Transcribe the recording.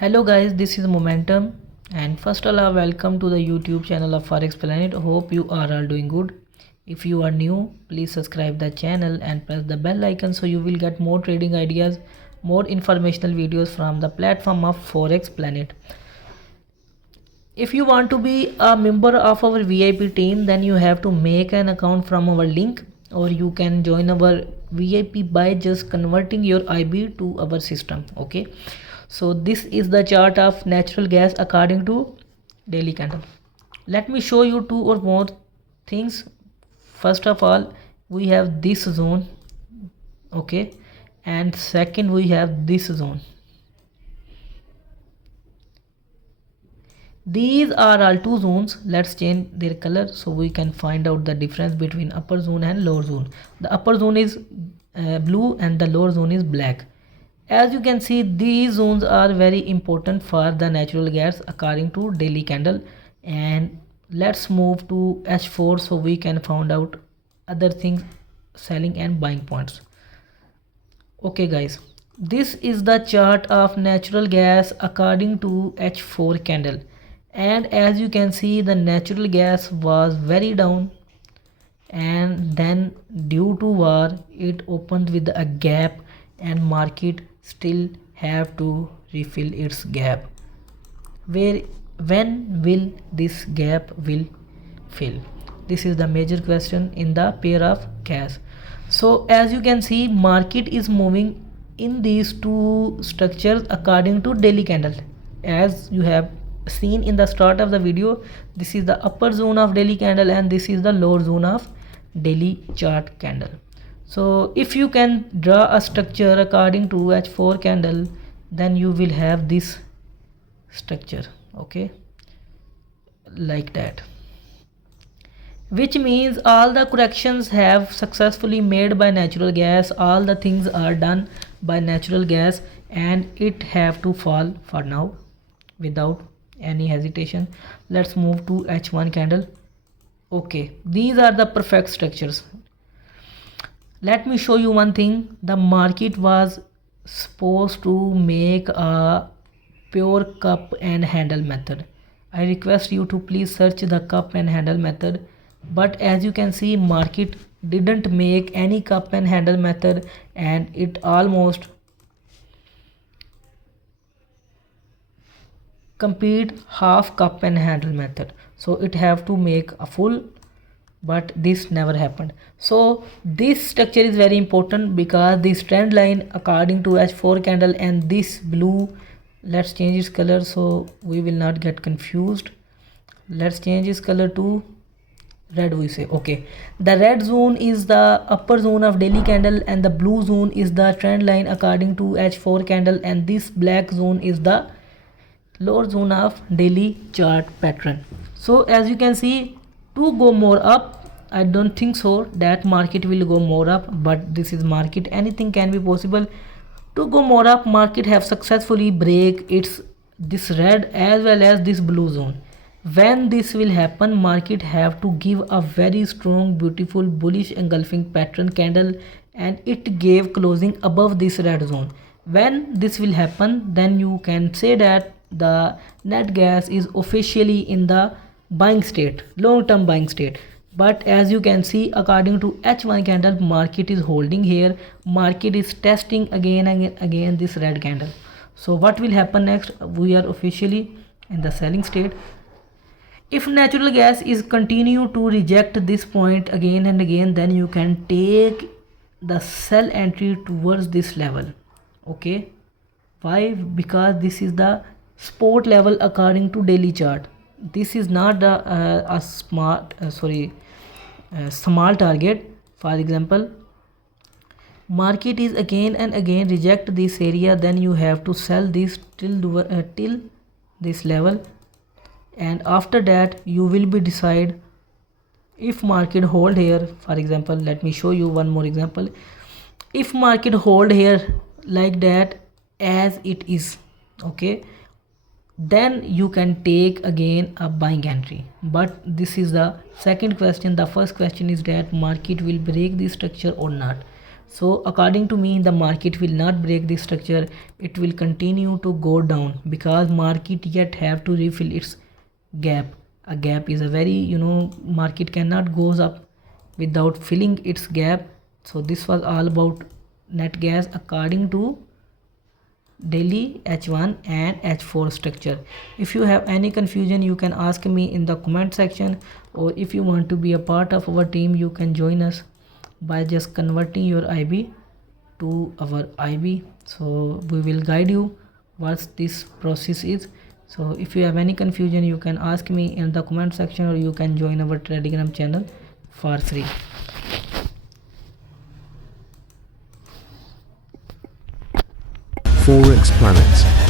Hello guys, this is Momentum, and first of all welcome to the YouTube channel of Forex Planet. Hope you are all doing good. If you are new, please subscribe the channel and press the bell icon so you will get more trading ideas, more informational videos from the platform of Forex Planet. If you want to be a member of our VIP team, then you have to make an account from our link, or you can join our VIP by just converting your IB to our system. Okay, so this is the chart of natural gas according to daily candle. Let me show you two or more things. First of all, we have this zone, okay, and second we have this zone. These are all two zones. Let's change their color so we can find out the difference between upper zone and lower zone. The upper zone is blue and the lower zone is black. As you can see, these zones are very important for the natural gas according to daily candle. And let's move to H4 so we can find out other things, selling and buying points. Okay guys, this is the chart of natural gas according to H4 candle, and as you can see the natural gas was very down, and then due to war it opened with a gap and market still have to refill its gap. When will this gap will fill? This is the major question in the pair of gas. So as you can see, market is moving in these two structures according to daily candle. As you have seen in the start of the video, this is the upper zone of daily candle and this is the lower zone of daily chart candle. So if you can draw a structure according to H4 candle, then you will have this structure, okay, like that, which means all the corrections have successfully made by natural gas. All the things are done by natural gas and it have to fall for now without any hesitation. Let's move to H1 candle. Okay, these are the perfect structures. Let me show you one thing. The market was supposed to make a pure cup and handle method. I request you to please search the cup and handle method, but as you can see market didn't make any cup and handle method and it almost complete half cup and handle method, so it have to make a full, but this never happened. So this structure is very important because this trend line according to H4 candle and this blue, let's change its color so we will not get confused. Let's change its color to red, we say. Okay, the red zone is the upper zone of daily candle and the blue zone is the trend line according to H4 candle, and this black zone is the lower zone of daily chart pattern. So as you can see, to go more up, I don't think so that market will go more up, but this is market, anything can be possible. To go more up, market have successfully break its this red as well as this blue zone. When this will happen, market have to give a very strong beautiful bullish engulfing pattern candle and it gave closing above this red zone. When this will happen, then you can say that the net gas is officially in the buying state, long term buying state. But as you can see according to H1 candle, market is holding here, market is testing again and again this red candle. So what will happen next? We are officially in the selling state. If natural gas is continue to reject this point again and again, then you can take the sell entry towards this level. Okay, why? Because this is the support level according to daily chart. This is not a small target. For example, market is again and again reject this area, then you have to sell this till this level, and after that you will be decide if market hold here. For example, let me show you one more example. If market hold here like that as it is, okay, then you can take again a buying entry. But this is the second question. The first question is that market will break this structure or not. So according to me, the market will not break this structure. It will continue to go down because market yet have to refill its gap. A gap is a very, market cannot goes up without filling its gap. So this was all about net gas according to daily H1 and H4 structure. If you have any confusion, you can ask me in the comment section, or if you want to be a part of our team, you can join us by just converting your IB to our IB. So we will guide you what this process is. So if you have any confusion, you can ask me in the comment section, or you can join our Telegram channel for free. Forex Planet.